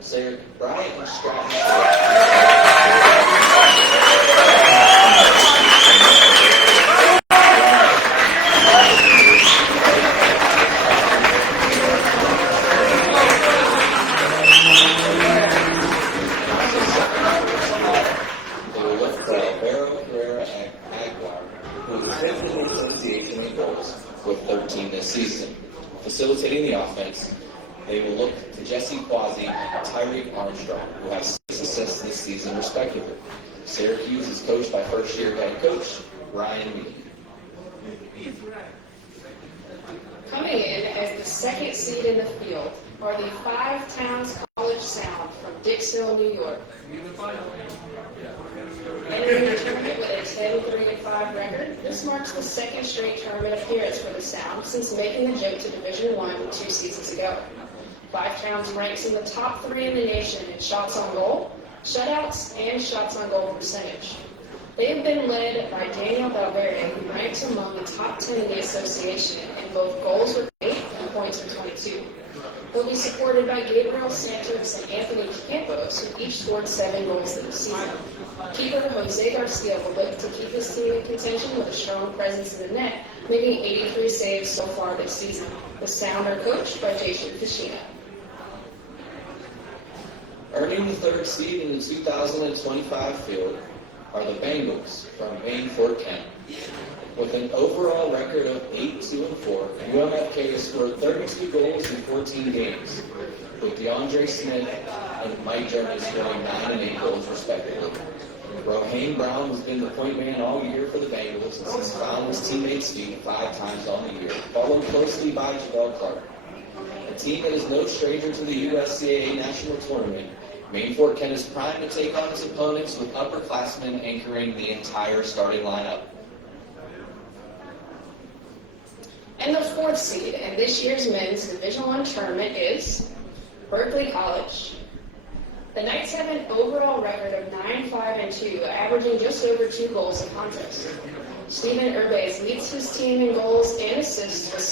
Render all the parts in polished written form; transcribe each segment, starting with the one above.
Bryant Stratton with 13 this season. Facilitating the offense, they will look to Jesse Quasi and Tyreek Armstrong, who have 6 assists this season respectively. Syracuse is coached by first-year head coach Ryan Meade. Coming in as the second seed in the field are the Five Towns College Sound from Dixville, New York. Entering the tournament with a 10-3-5 record, this marks the second straight tournament appearance for the Sound since making the jump to Division I 2 seasons ago. Five Towns ranks in the top 3 in the nation in shots on goal, shutouts, and shots on goal percentage. They have been led by Daniel Valverde, who ranks among the top 10 in the association in both goals with 8 and points with 22. They'll be supported by Gabriel Santos and Anthony Campos, who each scored 7 goals this season. Keeper Jose Garcia will look to keep his team in contention with a strong presence in the net, making 83 saves so far this season. The Sound are coached by Jason Fischina. Earning the 3rd seed in the 2025 field are the Bengals from MON-FRI. With an overall record of 8-2-4, UMFK has scored 32 goals in 14 games, with DeAndre Smith and Mike Jones scoring 9 and 8 goals respectively. Rohain Brown has been the point man all year for the Bengals and has found his teammates' feet 5 times on the year, followed closely by Javale Clark. A team that is no stranger to the USCAA National Tournament, MON-FRI is primed to take on its opponents with upperclassmen anchoring the entire starting lineup. And the 4th seed in this year's men's Division I tournament is Berkeley College. The Knights have an overall record of 9-5-2, averaging just over 2 goals a contest. Steven Urbez leads his team in goals and assists with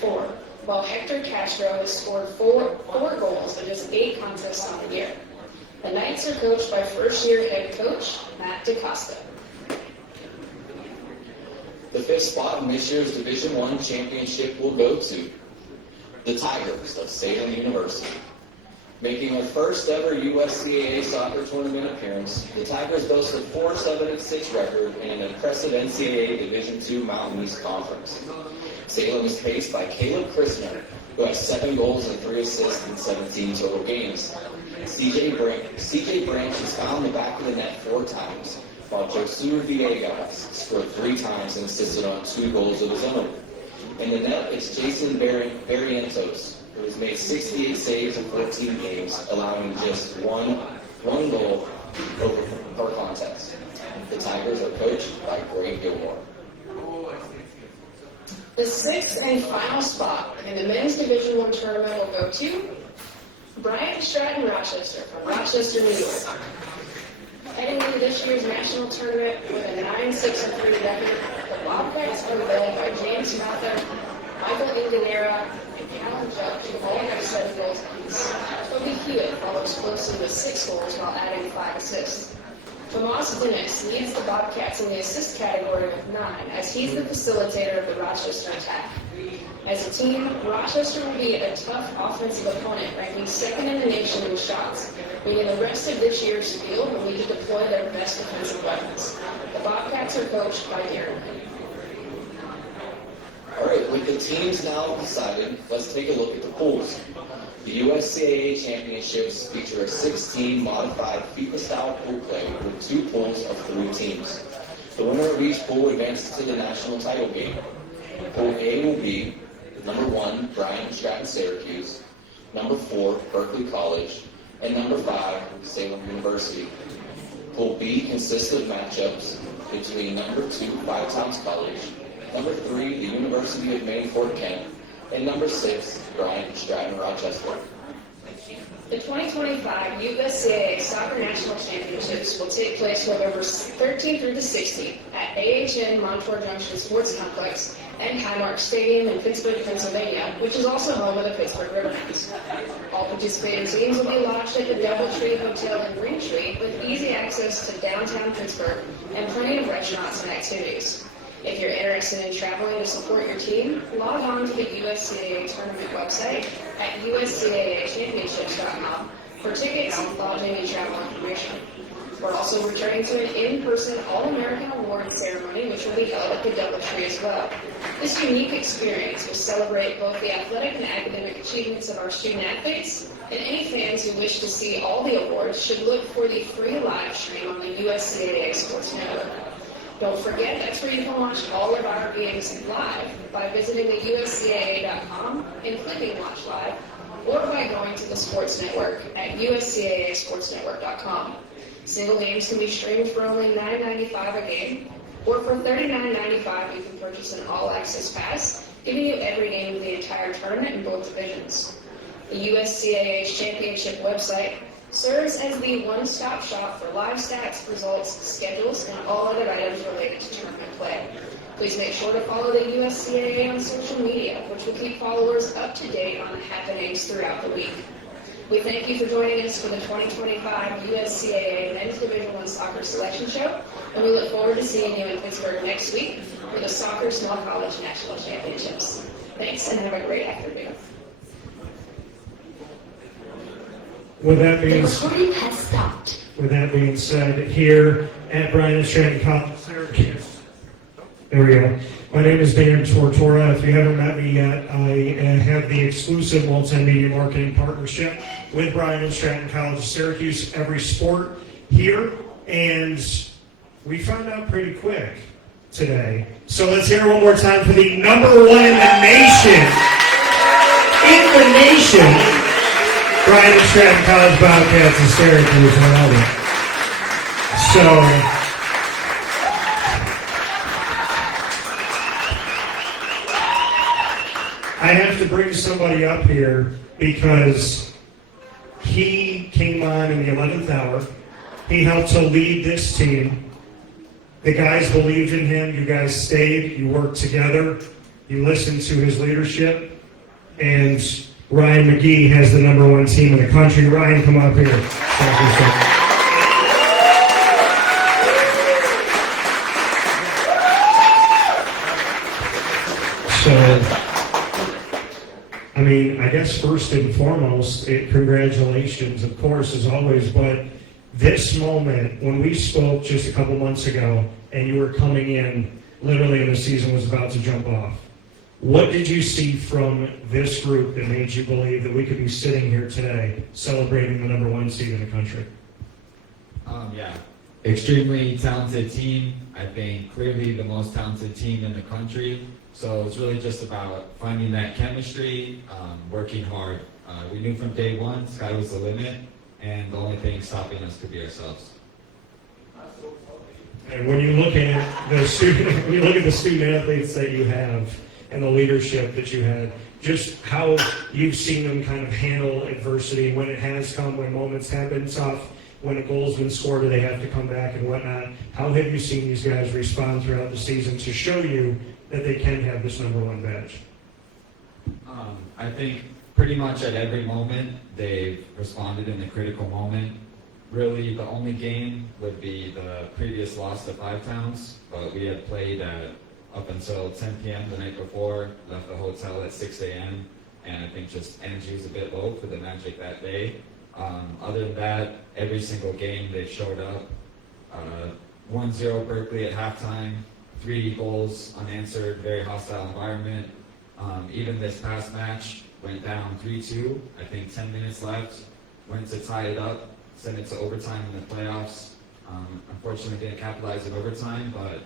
7-4, while Hector Castro has scored 4 goals in just 8 contests on the year. The Knights are coached by first-year head coach Matt DaCosta. The 5th spot in this year's Division I championship will go to the Tigers of Salem University. Making their first ever USCAA soccer tournament appearance, the Tigers boast a 4-7-6 record in an impressive NCAA Division II Mountain East Conference. Salem is paced by Caleb Christner, who has 7 goals and 3 assists in 17 total games. CJ Branch has found the back of the net 4 times, while Josue Villegas scored 3 times and assisted on 2 goals of his own. In the net, it's Jason Barrientos, who has made 68 saves in 14 games, allowing just one goal per contest. The Tigers are coached by Greg Gilmore. The 6th and final spot in the men's Division I tournament will go to Bryant Stratton Rochester from Rochester, New York. Heading into this year's national tournament with a 9-6-3 record, the Bobcats are led by James Mather, Michael Inganera, and Callum Judge, who all have 7 goals apiece. Toby Hewitt follows closely with 6 goals while adding 5 assists. Tomas Dennis leads the Bobcats in the assist category with 9, as he's the facilitator of the Rochester attack. As a team, Rochester will be a tough offensive opponent, ranking 2nd in the nation in shots, meaning the rest of this year's field will need to deploy their best defensive weapons. The Bobcats are coached by Darren. All right, with the teams now decided, let's take a look at the pools. The USCAA Championships feature a 16 modified FIFA-style pool play with 2 pools of 3 teams. The winner of each pool advances to the national title game. Pool A will be number 1, Bryant Stratton Syracuse, number 4, Berkeley College, and number 5, Salem University. Pool B consists of matchups between number 2, Five Towns College, number 3, the University of MON-FRI, and number 6, Bryant Stratton Rochester. The 2025 USCAA Soccer National Championships will take place November 13th through the 16th at at AHN Montour Junction Sports Complex and Highmark Stadium in Pittsburgh, Pennsylvania, which is also home of the Pittsburgh Riverhens. All participating teams will be lodged at the DoubleTree Hotel in Greentree with easy access to downtown Pittsburgh and plenty of restaurants and activities. If you're interested in traveling to support your team, log on to the USCAA tournament website at uscaachampionships.com for tickets, lodging, and travel information. We're also returning to an in-person All-American Award ceremony, which will be held at the DoubleTree as well. This unique experience will celebrate both the athletic and academic achievements of our student athletes, and any fans who wish to see all the awards should look for the free live stream on the USCAA Sports Network. Don't forget, that's where you can watch all of our games live by visiting the USCAA.com and clicking Watch Live, or by going to the Sports Network at USCAASportsNetwork.com. Single games can be streamed for only $9.95 a game, or for $39.95 you can purchase an all-access pass, giving you every game of the entire tournament in both divisions. The USCAA's championship website serves as the one-stop shop for live stats, results, schedules, and all other items related to tournament play. Please make sure to follow the USCAA on social media, which will keep followers up to date on the happenings throughout the week. We thank you for joining us for the 2025 USCAA Men's Division I Soccer Selection Show, and we look forward to seeing you in Pittsburgh next week for the Soccer Small College National Championships. Thanks, and have a great afternoon. With that being recording has stopped. With that being said, here at Bryant Stratton College, Syracuse. There we go. My name is Dan Tortora. If you haven't met me yet, I have the exclusive multimedia marketing partnership with Bryant Stratton College, Syracuse, every sport here, and we found out pretty quick today. So let's hear it one more time for the number one in the nation. Bryant Stratton College Bobcats in Syracuse, Ohio. So, I have to bring somebody up here because he came on in the 11th hour. He helped to lead this team. The guys believed in him. You guys stayed. You worked together. You listened to his leadership. And Ryan McGee has the number one team in the country. Ryan, come up here. So, I mean, I guess first and foremost, congratulations, of course, as always, but this moment, when we spoke just a couple months ago, and you were coming in, literally, and the season was about to jump off, what did you see from this group that made you believe that we could be sitting here today celebrating the number one seed in the country? Extremely talented team. I think clearly the most talented team in the country. So it's really just about finding that chemistry, working hard. We knew from day one, sky was the limit, and the only thing stopping us could be ourselves. And when you look at the student athletes that you have, and the leadership that you had, just how you've seen them kind of handle adversity when it has come, when moments have been tough, when a goal's been scored, do they have to come back and whatnot. How have you seen these guys respond throughout the season to show you that they can have this number one badge? I think pretty much at every moment they've responded in the critical moment. Really, the only game would be the previous loss to Five Towns, but we had played up until 10 p.m. the night before, left the hotel at 6 a.m., and I think just energy was a bit low for the Magic that day. Other than that, every single game they've showed up. 1-0 Berkeley at halftime, 3 goals unanswered, very hostile environment. Even this past match went down 3-2, I think 10 minutes left, went to tie it up, sent it to overtime in the playoffs. Unfortunately didn't capitalize in overtime, but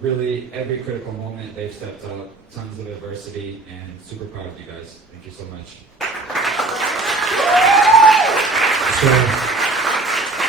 really every critical moment they've stepped up, tons of adversity, and super proud of you guys. Thank you so much. So,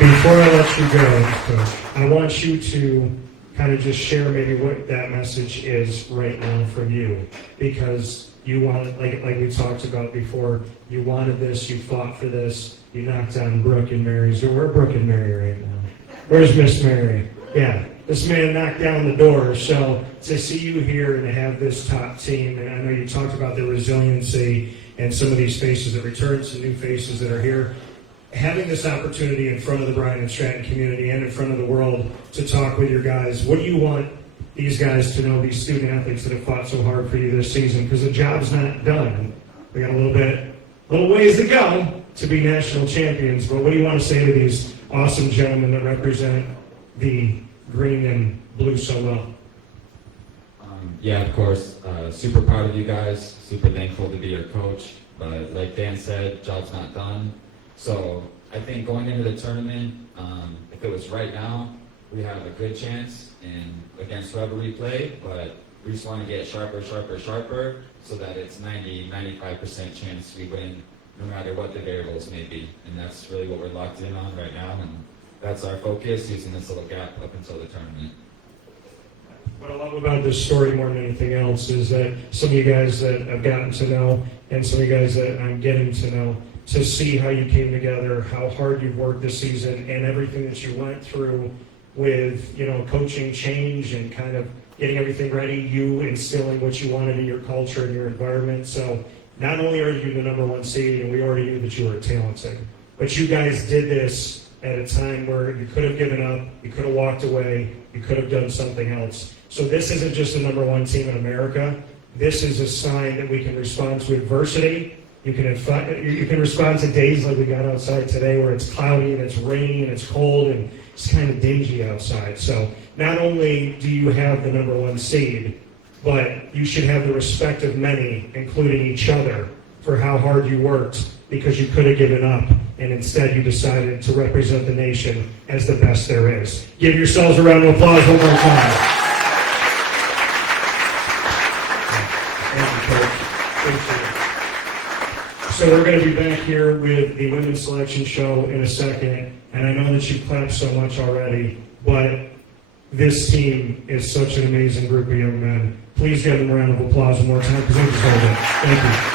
before I let you go, Coach, I want you to kind of just share maybe what that message is right now from you, because you wanted, like we talked about before, you wanted this, you fought for this, you knocked on Brooke and Mary's. Where's Brooke and Mary right now? Where's Miss Mary? Yeah, this man knocked down the door. So to see you here and to have this top team, and I know you talked about the resiliency and some of these faces that return, some new faces that are here, having this opportunity in front of the Bryant Stratton community and in front of the world to talk with your guys, what do you want these guys to know, these student athletes that have fought so hard for you this season? Because the job's not done. We got a little ways to go to be national champions, but what do you want to say to these awesome gentlemen that represent the green and blue so well? Yeah, of course. Super proud of you guys. Super thankful to be your coach. But like Dan said, job's not done. So I think going into the tournament, if it was right now, we have a good chance against whoever we play, but we just want to get sharper, so that it's 90-95% chance we win no matter what the variables may be. And that's really what we're locked in on right now, and that's our focus, using this little gap up until the tournament. What I love about this story more than anything else is that some of you guys that I've gotten to know and some of you guys that I'm getting to know, to see how you came together, how hard you've worked this season, and everything that you went through with, coaching change and kind of getting everything ready, you instilling what you wanted in your culture and your environment. So not only are you the number one seed, and we already knew that you were talented, but you guys did this at a time where you could have given up, you could have walked away, you could have done something else. So this isn't just the number one team in America. This is a sign that we can respond to adversity. You can respond to days like we got outside today where it's cloudy and it's rainy and it's cold and it's kind of dingy outside. So not only do you have the number one seed, but you should have the respect of many, including each other, for how hard you worked, because you could have given up and instead you decided to represent the nation as the best there is. Give yourselves a round of applause one more time. Thank you, Coach. Appreciate it. So we're going to be back here with the women's selection show in a second, and I know that you clapped so much already, but this team is such an amazing group of young men. Please give them a round of applause one more time because they deserve it. Thank you.